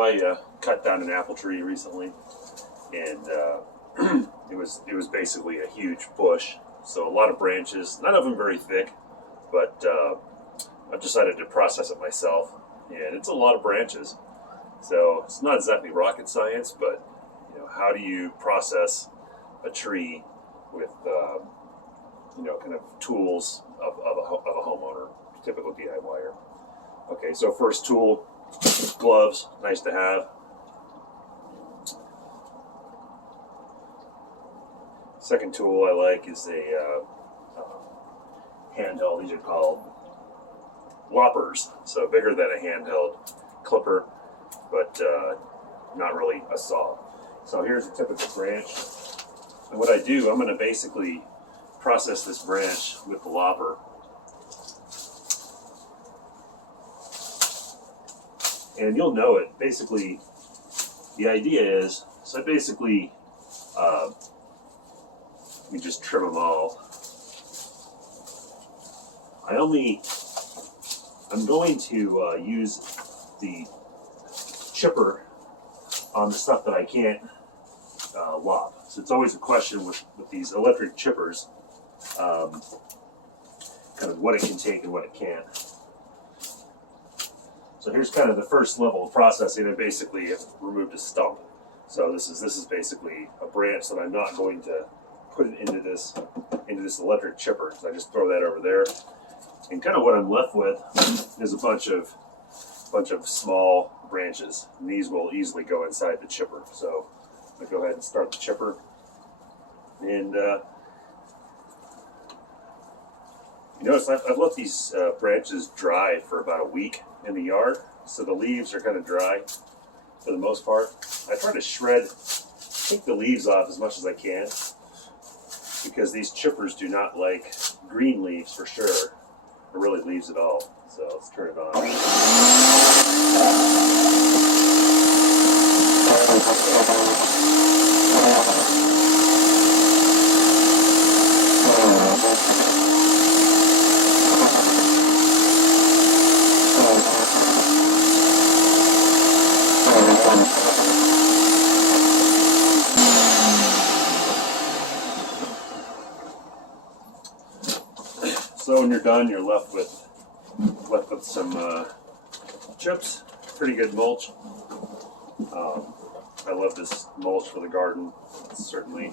So I cut down an apple tree recently, and it was basically a huge bush. So a lot of branches, none of them very thick, but I've decided to process it myself, and it's a lot of branches. So it's not exactly rocket science, but how do you process a tree with kind of tools of a homeowner, typical DIYer. Okay, so first tool, gloves, nice to have. Second tool I like is a handheld. These are called loppers, so bigger than a handheld clipper, but not really a saw. So here's a typical branch, and what I do, I'm going to basically process this branch with the lopper. And you'll know it. Basically, the idea is, so I basically, we just trim them all. I'm going to use the chipper on the stuff that I can't lop. So it's always a question with these electric chippers, kind of what it can take and what it can't. So here's kind of the first level of processing. I basically have removed a stump. So this is basically a branch that I'm not going to put it into this electric chipper. So I just throw that over there, and kind of what I'm left with is a bunch of small branches, and these will easily go inside the chipper. So I'm gonna go ahead and start the chipper, and notice I've let these branches dry for about a week in the yard, so the leaves are kind of dry for the most part. I try to take the leaves off as much as I can, because these chippers do not like green leaves for sure, or really leaves at all. So let's turn it on. So when you're done, you're left with some chips. Pretty good mulch. I love this mulch for the garden. It's certainly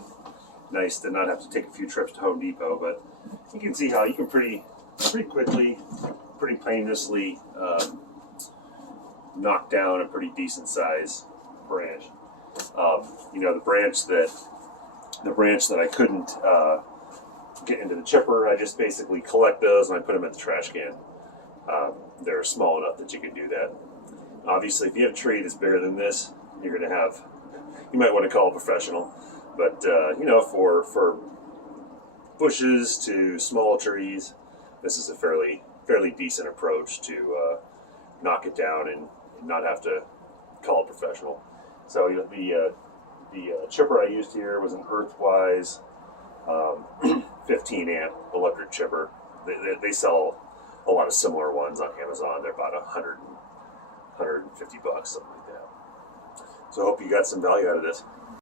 nice to not have to take a few trips to Home Depot, but you can see how you can pretty quickly, pretty painlessly knock down a pretty decent size branch. The branch that I couldn't get into the chipper, I just basically collect those and I put them in the trash can. They're small enough that you can do that. Obviously, if you have a tree that's bigger than this, you might want to call a professional. But for bushes to small trees, this is a fairly decent approach to knock it down and not have to call a professional. So the chipper I used here was an Earthwise 15 amp electric chipper. They sell a lot of similar ones on Amazon. They're about $150, something like that. So I hope you got some value out of this.